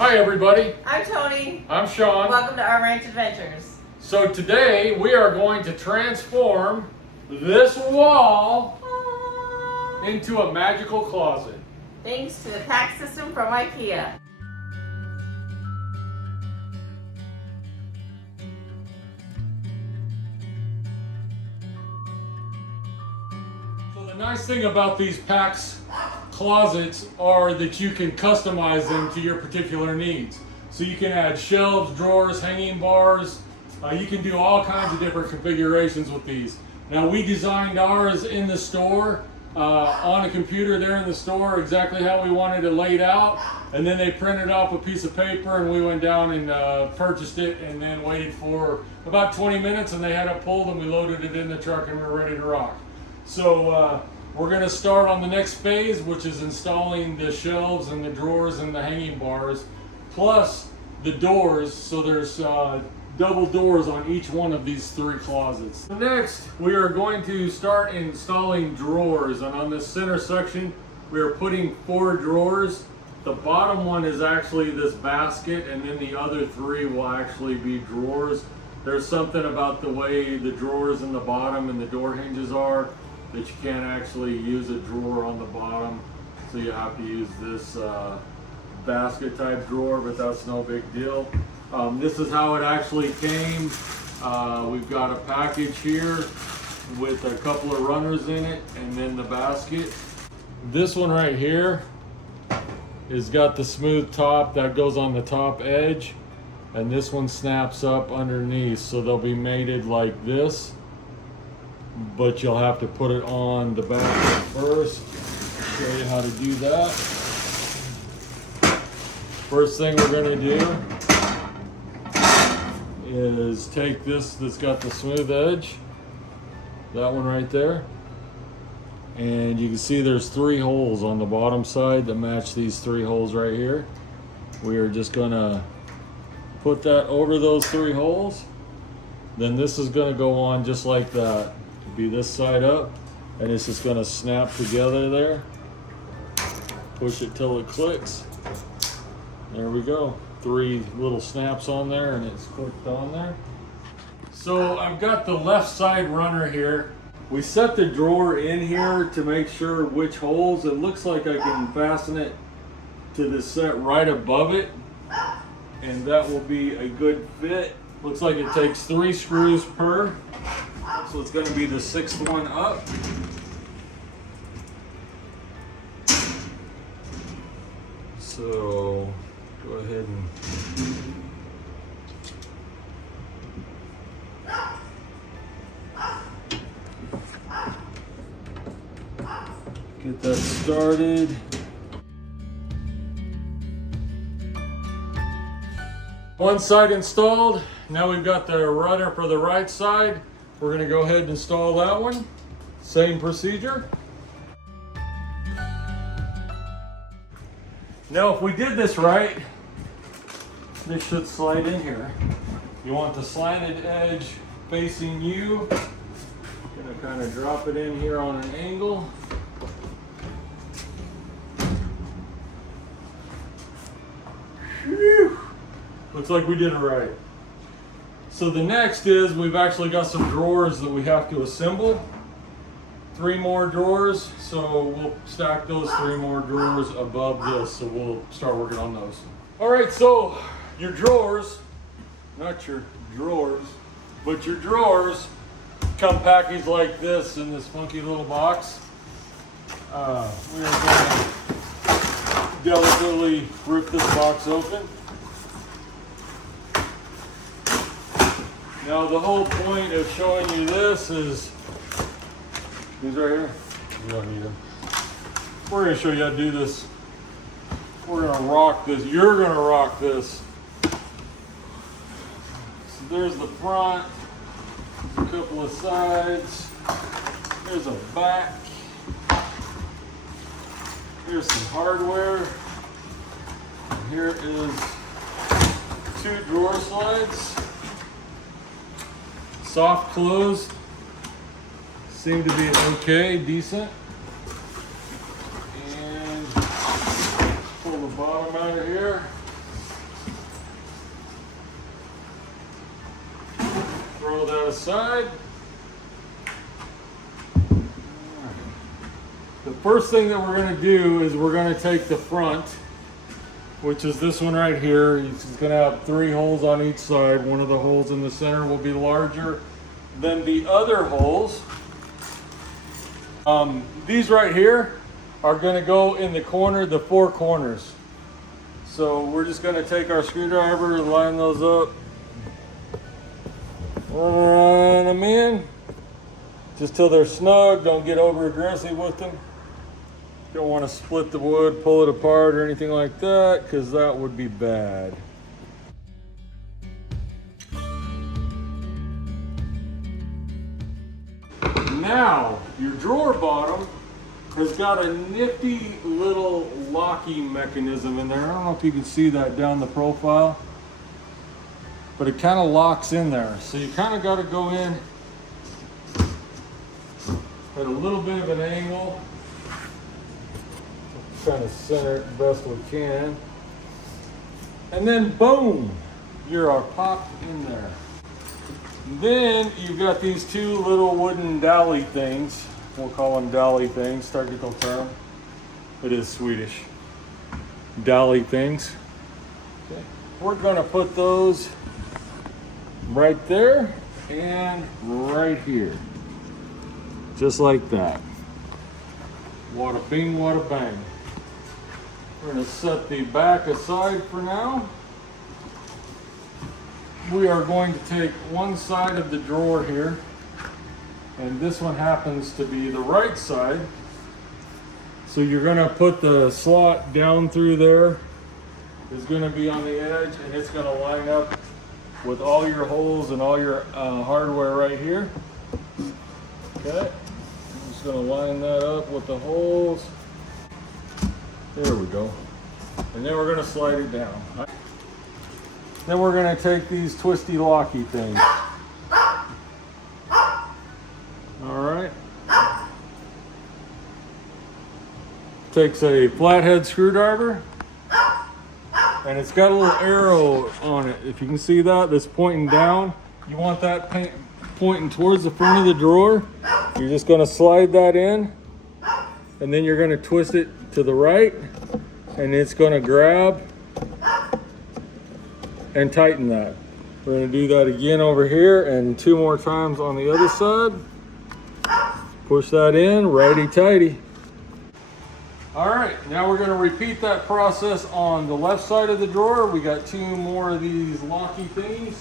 Hi everybody. I'm Tony. I'm Shon. Welcome to our Ranch Adventures. So today we are going to transform this wall into a magical closet. Thanks to the PAX system from IKEA. So the nice thing about these PAX closets are that you can customize them to your particular needs. So you can add shelves, drawers, hanging bars. You can do all kinds of different configurations with these. Now we designed ours in the store, on a computer there in the store, exactly how we wanted it laid out. And then they printed off a piece of paper and we went down and purchased it and then waited for about 20 minutes and they had it pulled and we loaded it in the truck and we're ready to rock. So we're going to start on the next phase, which is installing the shelves and the drawers and the hanging bars, plus the doors. So there's double doors on each one of these three closets. Next, we are going to start installing drawers, and on this center section, we are putting 4 drawers. The bottom one is actually this basket, and then the other 3 will actually be drawers. There's something about the way the drawers in the bottom and the door hinges are that you can't actually use a drawer on the bottom, so you have to use this basket type drawer, but that's no big deal. This is how it actually came. We've got a package here with a couple of runners in it and then the basket. This one right here is got the smooth top that goes on the top edge, and this one snaps up underneath, so they'll be mated like this, but you'll have to put it on the basket first. I'll show you how to do that. First thing we're going to do is take this that's got the smooth edge, that one right there, and you can see there's 3 holes on the bottom side that match these 3 holes right here. We are just gonna put that over those 3 holes. Then this is gonna go on just like that. It'll be this side up, and it's just gonna snap together there. Push it till it clicks. There we go. 3 little snaps on there and it's clicked on there. So I've got the left side runner here. We set the drawer in here to make sure which holes. It looks like I can fasten it to the set right above it, and that will be a good fit. Looks like it takes 3 screws per, so it's going to be the 6th one up. So go ahead and get that started. One side installed. Now we've got the runner for the right side. We're going to go ahead and install that one. Same procedure. Now if we did this right, this should slide in here. You want the slanted edge facing you. Gonna kind of drop it in here on an angle. Whew. Looks like we did it right. So the next is we've actually got some drawers that we have to assemble. 3 more drawers, so we'll stack those 3 more drawers above this, so we'll start working on those. All right, so your drawers, not your drawers, but your drawers come packaged like this in this funky little box. We are going to delicately rip this box open. Now the whole point of showing you this is, these right here, you don't need them. We're going to show you how to do this. We're going to rock this. You're going to rock this. So there's the front, a couple of sides. There's a back. Here's some hardware. And here is 2 drawer slides. Soft close. Seem to be okay, decent. And pull the bottom out of here. other side. The first thing that we're going to do is we're going to take the front, which is this one right here. It's going to have 3 holes on each side. One of the holes in the center will be larger than the other holes. These right here are going to go in the corner, the 4 corners. So we're just going to take our screwdriver, line those up, run them in, just till they're snug. Don't get over aggressive with them. Don't want to split the wood, pull it apart or anything like that, because that would be bad. Now, your drawer bottom has got a nifty little locking mechanism in there. I don't know if you can see that down the profile, but it kind of locks in there. So you kind of got to go in at a little bit of an angle. Trying to center it the best we can. And then boom, you're popped in there. Then you've got these 2 little wooden dolly things. We'll call them dolly things, technical term. It is Swedish. Dolly things. Okay. We're gonna put those right there and right here. Just like that. Wada bing, wada bang. We're going to set the back aside for now. We are going to take one side of the drawer here, and this one happens to be the right side. So you're going to put the slot down through there. It's going to be on the edge, and it's going to line up with all your holes and all your hardware right here. Okay, I'm just going to line that up with the holes. There we go. And then we're going to slide it down. Then we're going to take these twisty locky things. All right. Takes a flathead screwdriver, and it's got a little arrow on it. If you can see that, that's pointing down. You want that pointing towards the front of the drawer. You're just going to slide that in, and then you're going to twist it to the right, and it's going to grab and tighten that. We're going to do that again over here and 2 more times on the other side. Push that in, righty-tighty. All right, now we're going to repeat that process on the left side of the drawer. We got 2 more of these locky things.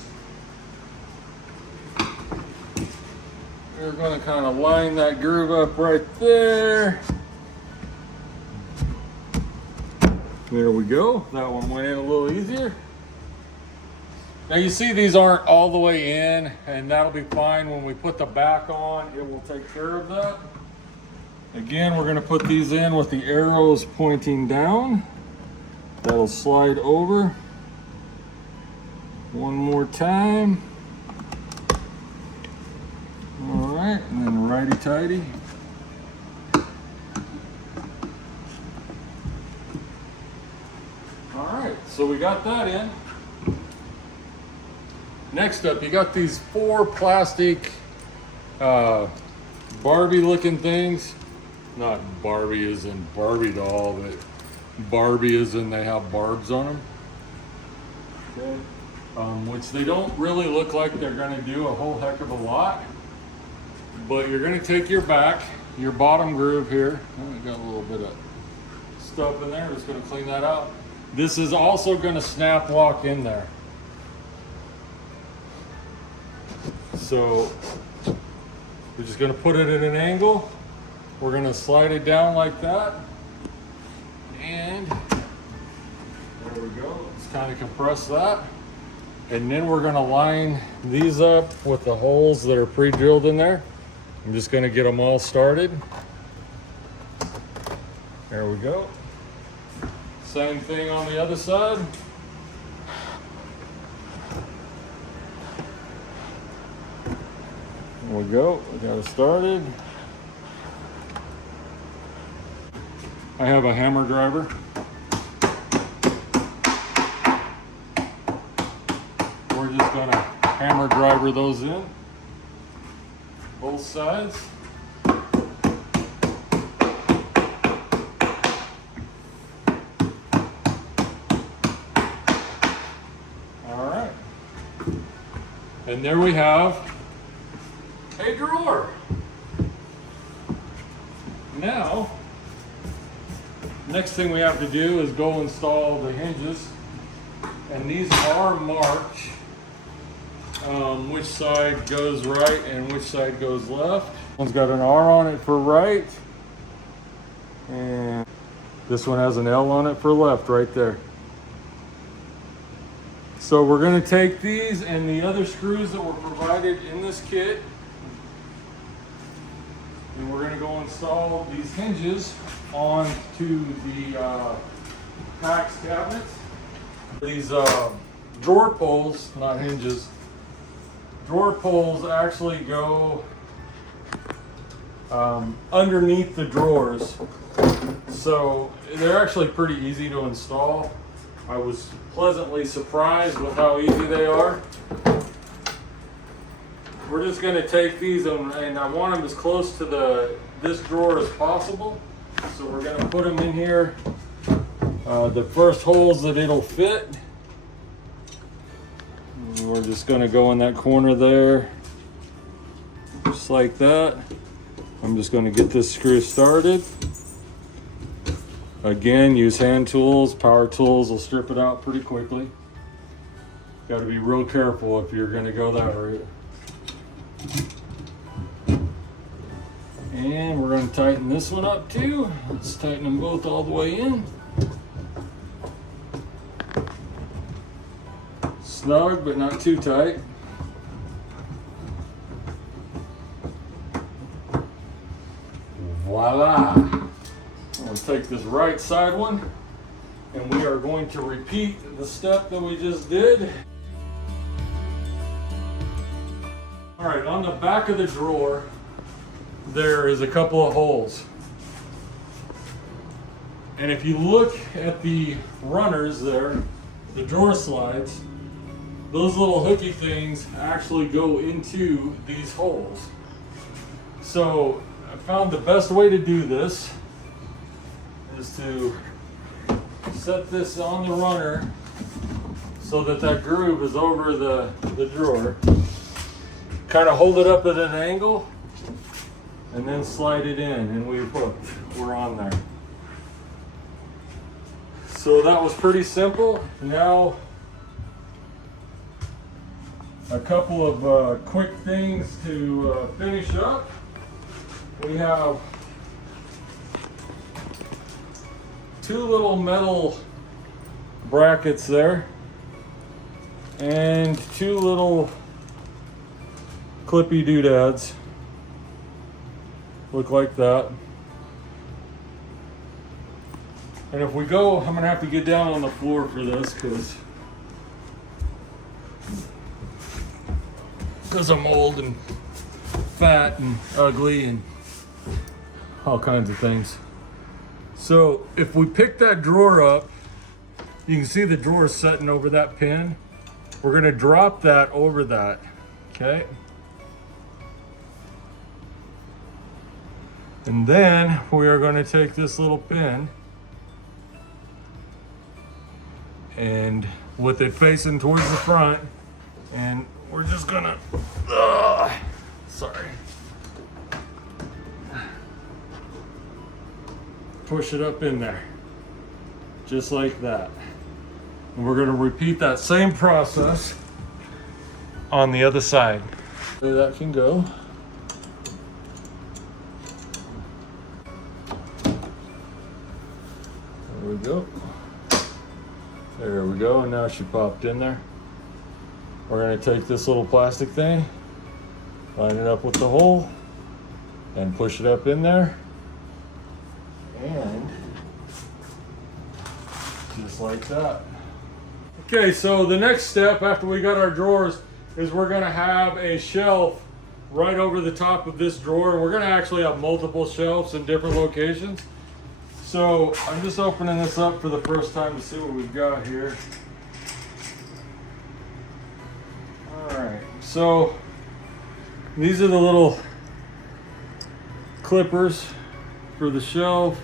We're going to kind of line that groove up right there. There we go. That one went in a little easier. Now you see these aren't all the way in, and that'll be fine. When we put the back on, it will take care of that. Again, we're going to put these in with the arrows pointing down. That'll slide over. One more time. All right, and then righty-tighty. All right, so we got that in. Next up, you got these 4 plastic Barbie looking things. Not Barbie as in Barbie doll, but Barbie as in they have barbs on them. Okay. Which they don't really look like they're going to do a whole heck of a lot. But you're going to take your back, your bottom groove here. Oh, we got a little bit of stuff in there. Just going to clean that out. This is also going to snap lock in there. So we're just going to put it at an angle. We're going to slide it down like that. And there we go. Let's kind of compress that. And then we're going to line these up with the holes that are pre-drilled in there. I'm just going to get them all started. There we go. Same thing on the other side. There we go. We got it started. I have a hammer driver. We're just going to hammer driver those in. both sides. All right. And there we have a drawer. Now, next thing we have to do is go install the hinges. And these are marked which side goes right and which side goes left. One's got an R on it for right, and this one has an L on it for left right there. So we're going to take these and the other screws that were provided in this kit, and we're going to go install these hinges onto the PAX cabinets. These drawer pulls, not hinges, drawer pulls actually go underneath the drawers. So they're actually pretty easy to install. I was pleasantly surprised with how easy they are. We're just going to take these and I want them as close to this drawer as possible. So we're going to put them in here, the first holes that it'll fit. And we're just going to go in that corner there, just like that. I'm just going to get this screw started. Again, use hand tools. Power tools will strip it out pretty quickly. Got to be real careful if you're going to go that route. And we're going to tighten this one up too. Let's tighten them both all the way in. Snug, but not too tight. Voila! I'm going to take this right side one, and we are going to repeat the step that we just did. All right, on the back of the drawer, there is a couple of holes. And if you look at the runners there, the drawer slides, those little hooky things actually go into these holes. So I found the best way to do this is to set this on the runner so that that groove is over the drawer. Kind of hold it up at an angle and then slide it in, and we're on there. So that was pretty simple. Now a couple of quick things to finish up. We have two little metal brackets there and two little clippy doodads. Look like that. And if we go, I'm gonna have to get down on the floor for this because I'm old and fat and ugly and all kinds of things. So if we pick that drawer up, you can see the drawer setting over that pin. We're gonna drop that over that, okay? And then we are going to take this little pin and with it facing towards the front, and we're just gonna, push it up in there, just like that. And we're gonna repeat that same process on the other side. So that can go. There we go. There we go, and now she popped in there. We're gonna take this little plastic thing, line it up with the hole, and push it up in there. And just like that. Okay, so the next step after we got our drawers is we're gonna have a shelf right over the top of this drawer. We're gonna actually have multiple shelves in different locations. So I'm just opening this up for the first time to see what we've got here. All right, so these are the little clippers for the shelf.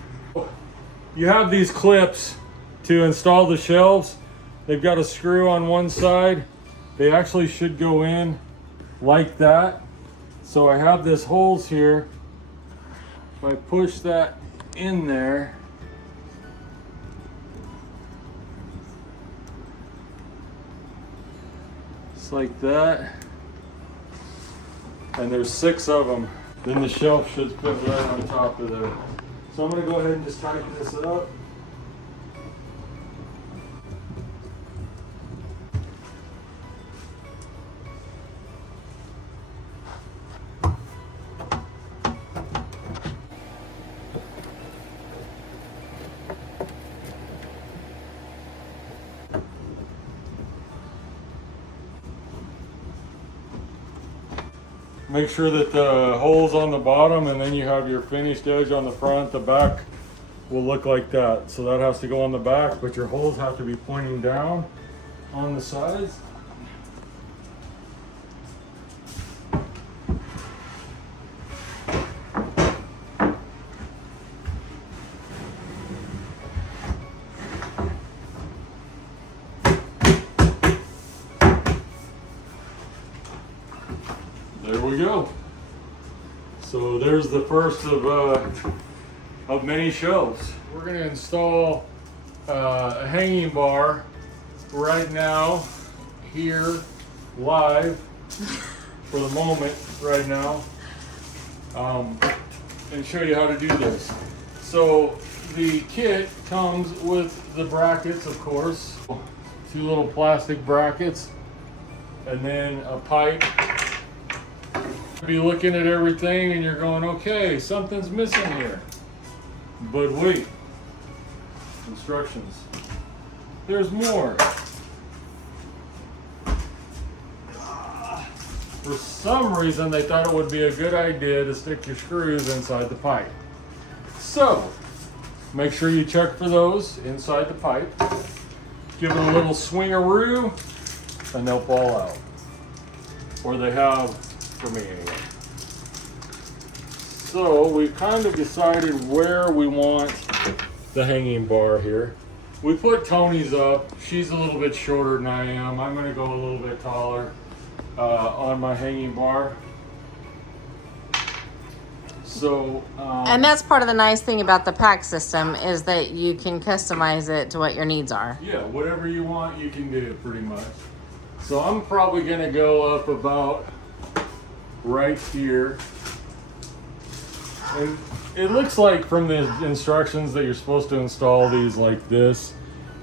You have these clips to install the shelves. They've got a screw on one side. They actually should go in like that. So I have this holes here. If I push that in there, just like that. And there's 6 of them. Then the shelf should fit right on top of there. So I'm gonna go ahead and just tighten this up. Make sure that the hole's on the bottom, and then you have your finished edge on the front. The back will look like that. So that has to go on the back, but your holes have to be pointing down on the sides. There we go. So there's the first of many shelves. We're going to install a hanging bar right now, here, live, for the moment, right now, and show you how to do this. So the kit comes with the brackets, of course, 2 little plastic brackets, and then a pipe. Be looking at everything and you're going, okay, something's missing here. But wait, instructions. There's more. For some reason, they thought it would be a good idea to stick your screws inside the pipe. So, make sure you check for those inside the pipe. Give it a little swingaroo and they'll fall out. Or they have for me anyway. So we've kind of decided where we want the hanging bar here. We put Tony's up. She's a little bit shorter than I am. I'm going to go a little bit taller on my hanging bar. So and that's part of the nice thing about the PAX system is that you can customize it to what your needs are. Yeah, whatever you want you can do pretty much. So I'm probably going to go up about right here. And it looks like from the instructions that you're supposed to install these like this,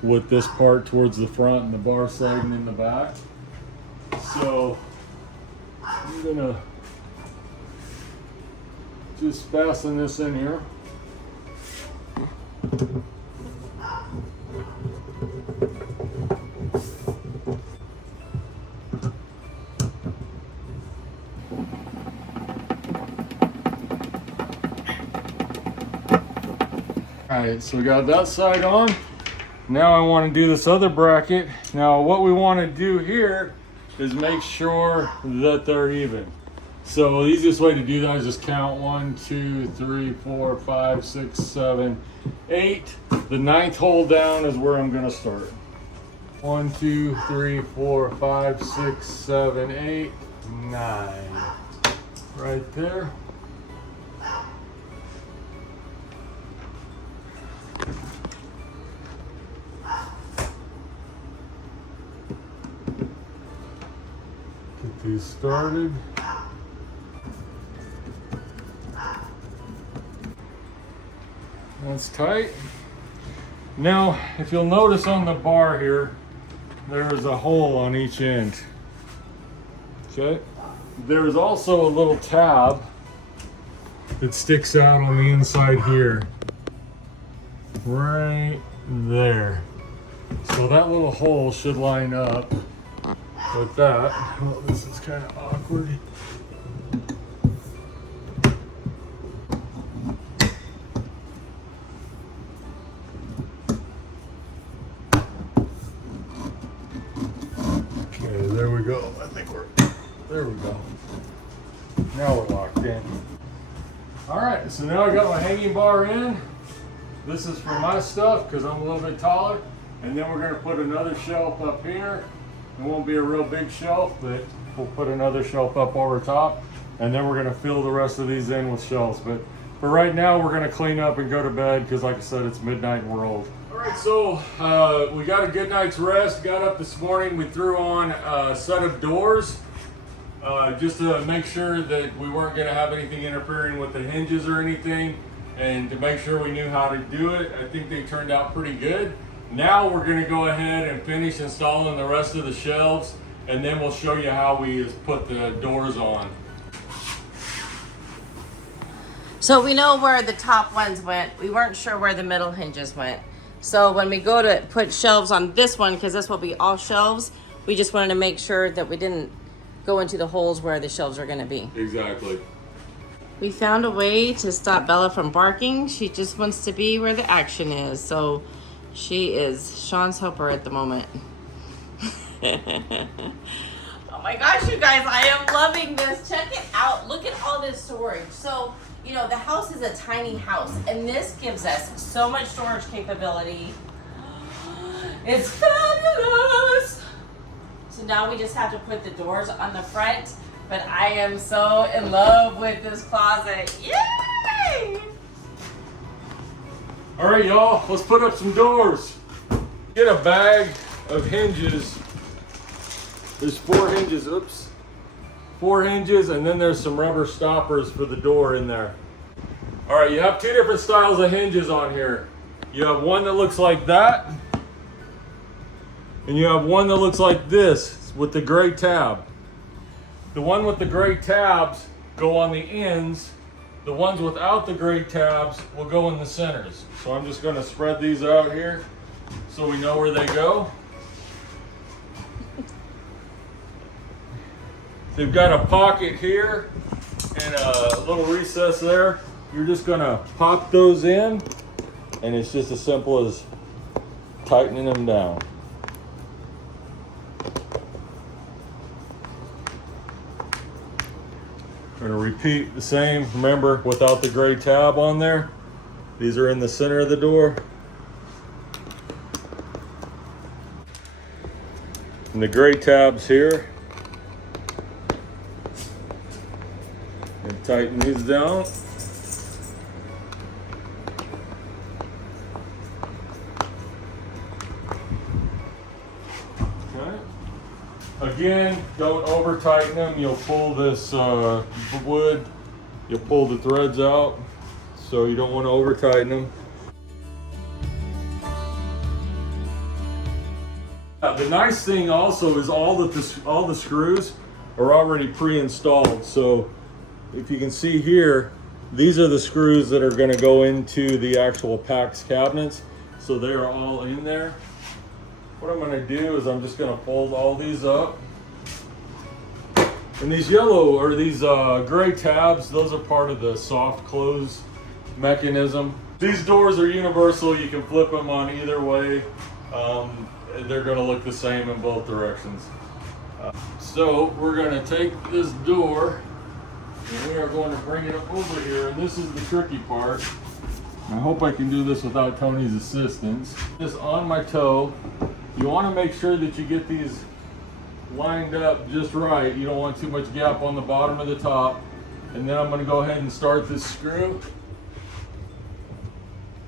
with this part towards the front and the bar sliding in the back. So I'm gonna just fasten this in here. Alright, so we got that side on. Now I want to do this other bracket. Now what we want to do here is make sure that they're even. So the easiest way to do that is just count 1, 2, 3, 4, 5, 6, 7, 8. The 9th hole down is where I'm going to start. 1, 2, 3, 4, 5, 6, 7, 8, 9. Right there. Get these started. That's tight. Now, if you'll notice on the bar here, there's a hole on each end. Okay. There's also a little tab that sticks out on the inside here. Right there. So that little hole should line up with that. Oh, this is kind of awkward. Okay, there we go. I think there we go. Now we're locked in. All right, so now I got my hanging bar in. This is for my stuff because I'm a little bit taller. And then we're gonna put another shelf up here. It won't be a real big shelf, but we'll put another shelf up over top. And then we're gonna fill the rest of these in with shelves. But for right now, we're gonna clean up and go to bed because like I said, it's midnight and we're old. All right, so we got a good night's rest. Got up this morning, we threw on a set of doors just to make sure that we weren't gonna have anything interfering with the hinges or anything, and to make sure we knew how to do it. I think they turned out pretty good. Now we're gonna go ahead and finish installing the rest of the shelves, and then we'll show you how we put the doors on. So we know where the top ones went. We weren't sure where the middle hinges went. So when we go to put shelves on this one, because this will be all shelves, we just wanted to make sure that we didn't go into the holes where the shelves are gonna be. Exactly. We found a way to stop Bella from barking. She just wants to be where the action is. So she is Sean's helper at the moment. Oh my gosh, you guys, I am loving this. Check it out. Look at all this storage. So, you know, the house is a tiny house, and this gives us so much storage capability. It's fabulous. So now we just have to put the doors on the front, but I am so in love with this closet. Yay! All right, y'all, let's put up some doors. Get a bag of hinges. There's 4 hinges, oops. 4 hinges, and then there's some rubber stoppers for the door in there. All right, you have 2 different styles of hinges on here. You have one that looks like that, and you have one that looks like this with the gray tab. The one with the gray tabs go on the ends. The ones without the gray tabs will go in the centers. So I'm just going to spread these out here so we know where they go. They've got a pocket here and a little recess there. You're just going to pop those in, and it's just as simple as tightening them down. We're going to repeat the same. Remember, without the gray tab on there, these are in the center of the door. And the gray tabs here. And tighten these down. Okay. Again, don't over tighten them. You'll pull this wood, you'll pull the threads out. So you don't want to over tighten them. The nice thing also is all the screws are already pre-installed. So if you can see here, these are the screws that are going to go into the actual PAX cabinets. So they are all in there. What I'm going to do is I'm just going to fold all these up. And these yellow or these gray tabs, those are part of the soft close mechanism. These doors are universal. You can flip them on either way. They're going to look the same in both directions. So we're going to take this door and we are going to bring it up over here. And this is the tricky part. I hope I can do this without Tony's assistance. Just on my toe. You want to make sure that you get these lined up just right. You don't want too much gap on the bottom or the top. And then I'm going to go ahead and start this screw.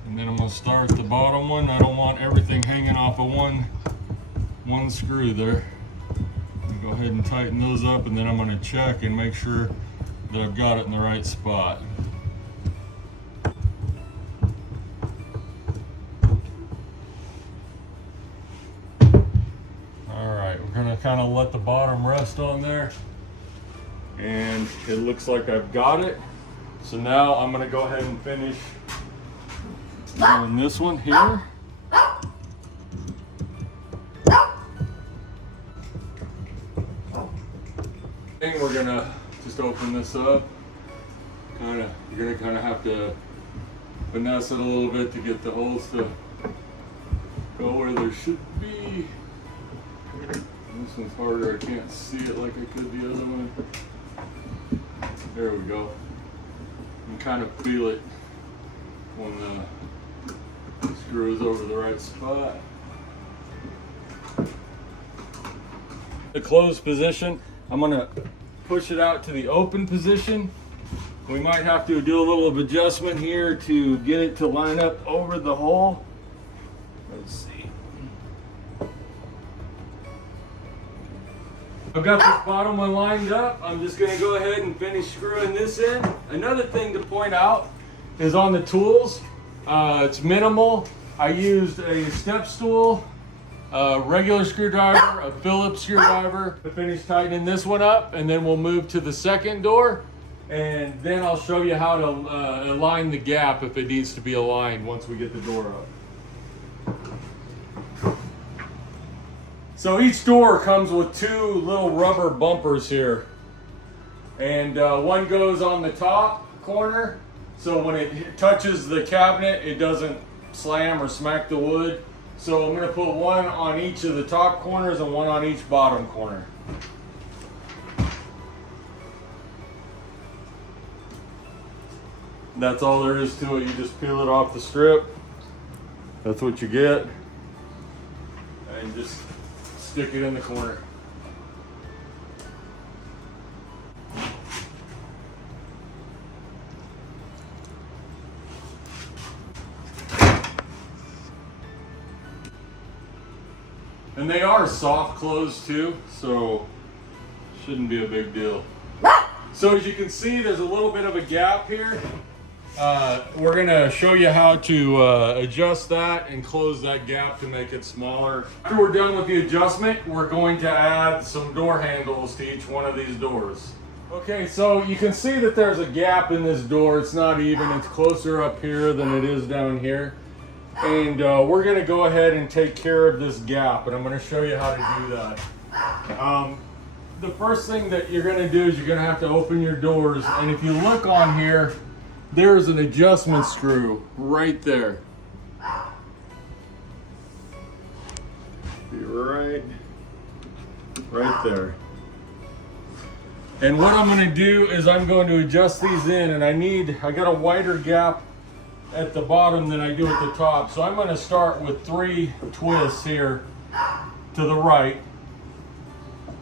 And then I'm going to start the bottom one. I don't want everything hanging off of one screw there. Go ahead and tighten those up, and then I'm going to check and make sure that I've got it in the right spot. Alright, we're going to kind of let the bottom rest on there. And it looks like I've got it. So now I'm going to go ahead and finish on this one here. And we're gonna just open this up. You're gonna kind of have to finesse it a little bit to get the holes to go where there should be. This one's harder. I can't see it like I could the other one. There we go. can kind of feel it when the screw is over the right spot. The closed position, I'm gonna push it out to the open position. We might have to do a little of adjustment here to get it to line up over the hole. Let's see. I've got this bottom one lined up. I'm just gonna go ahead and finish screwing this in. Another thing to point out is on the tools, it's minimal. I used a step stool, a regular screwdriver, a Phillips screwdriver to finish tightening this one up, and then we'll move to the second door, and then I'll show you how to align the gap if it needs to be aligned once we get the door up. So each door comes with two little rubber bumpers here, and one goes on the top corner, so when it touches the cabinet it doesn't slam or smack the wood. So I'm going to put one on each of the top corners and one on each bottom corner. That's all there is to it. You just peel it off the strip. That's what you get. And just stick it in the corner. And they are soft closed too, so shouldn't be a big deal. So as you can see, there's a little bit of a gap here. We're gonna show you how to adjust that and close that gap to make it smaller. After we're done with the adjustment, we're going to add some door handles to each one of these doors. Okay, so you can see that there's a gap in this door. It's not even, it's closer up here than it is down here. And we're going to go ahead and take care of this gap, and I'm going to show you how to do that. The first thing that you're going to do is you're going to have to open your doors, and if you look on here, there's an adjustment screw right there. Be right there. And what I'm going to do is I'm going to adjust these in, and I got a wider gap at the bottom than I do at the top. So I'm going to start with 3 twists here to the right.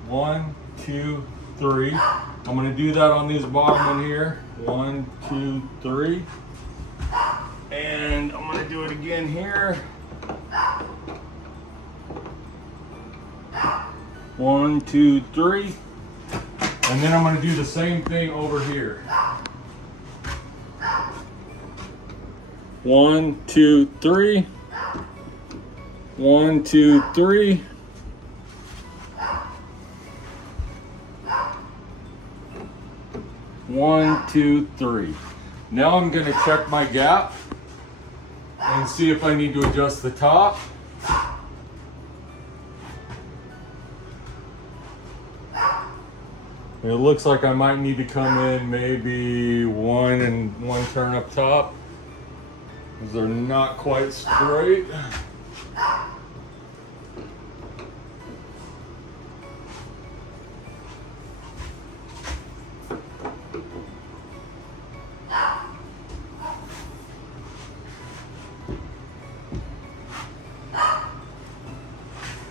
1, 2, 3. I'm going to do that on these bottom one here. 1, 2, 3. And I'm going to do it again here. 1, 2, 3. And then I'm going to do the same thing over here. 1, 2, 3. 1, 2, 3. 1, 2, 3. Now I'm going to check my gap and see if I need to adjust the top. It looks like I might need to come in maybe 1 turn up top, because they're not quite straight.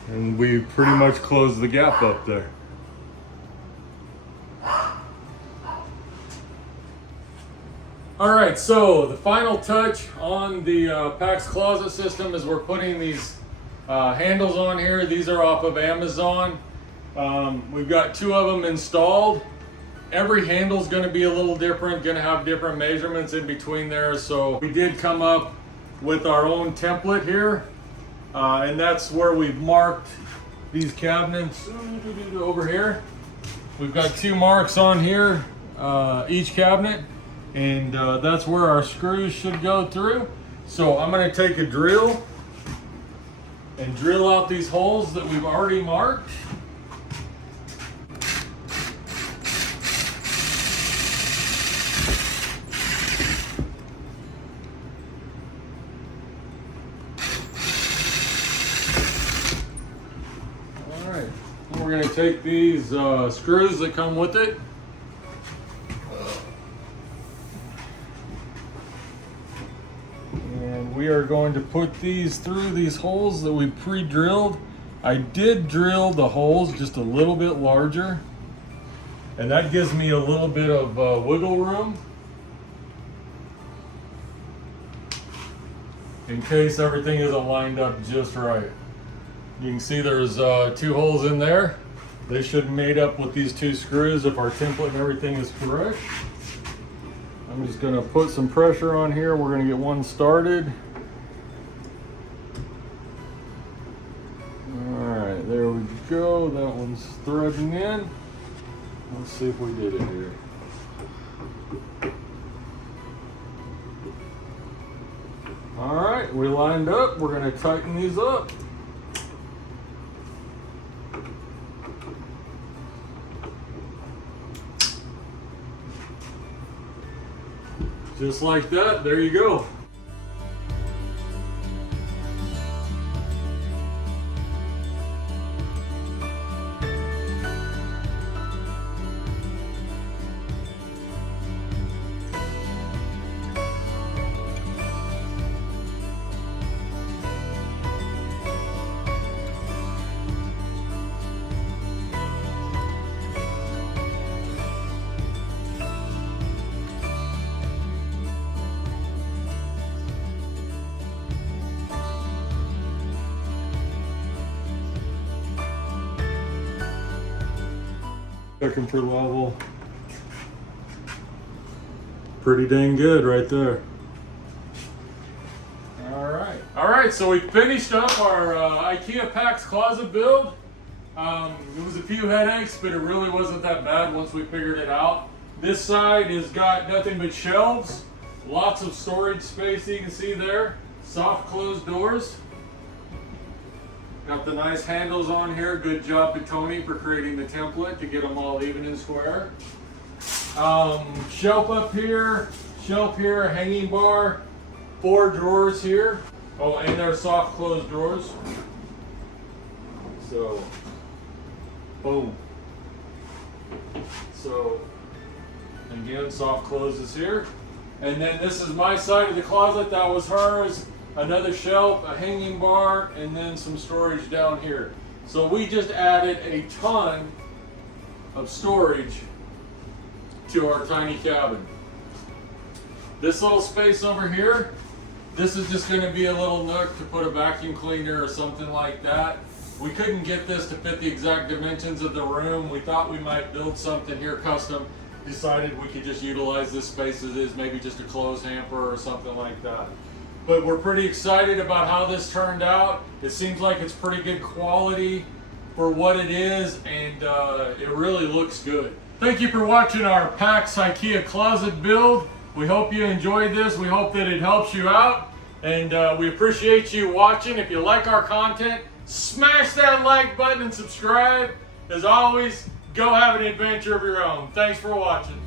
And we pretty much closed the gap up there. All right, so the final touch on the PAX closet system is we're putting these handles on here. These are off of Amazon. We've got 2 of them installed. Every handle is going to be a little different, going to have different measurements in between there. So we did come up with our own template here, and that's where we've marked these cabinets over here. We've got 2 marks on here, each cabinet. And that's where our screws should go through. So I'm going to take a drill and drill out these holes that we've already marked. All right, we're going to take these screws that come with it. we are going to put these through these holes that we pre-drilled. I did drill the holes just a little bit larger, and that gives me a little bit of wiggle room in case everything isn't lined up just right. You can see there's 2 holes in there. They should mate up with these 2 screws if our template and everything is correct. I'm just going to put some pressure on here. We're going to get one started. Alright, there we go. That one's threading in. Let's see if we did it here. Alright, we lined up. We're going to tighten these up. Just like that, there you go. Checking for level. Pretty dang good right there. All right, so we finished up our IKEA PAX closet build. It was a few headaches, but it really wasn't that bad once we figured it out. This side has got nothing but shelves, lots of storage space you can see there, soft closed doors. Got the nice handles on here. Good job to Tony for creating the template to get them all even and square. Shelf up here, shelf here, hanging bar, 4 drawers here. Oh, and they're soft closed drawers. So, boom. So, again, soft closes here. And then this is my side of the closet. That was hers. Another shelf, a hanging bar, and then some storage down here. So we just added a ton of storage to our tiny cabin. This little space over here, this is just going to be a little nook to put a vacuum cleaner or something like that. We couldn't get this to fit the exact dimensions of the room. We thought we might build something here custom. Decided we could just utilize this space as is, maybe just a clothes hamper or something like that. But we're pretty excited about how this turned out. It seems like it's pretty good quality for what it is, and it really looks good. Thank you for watching our PAX IKEA closet build. We hope you enjoyed this. We hope that it helps you out, and we appreciate you watching. If you like our content, smash that like button and subscribe. As always, go have an adventure of your own. Thanks for watching.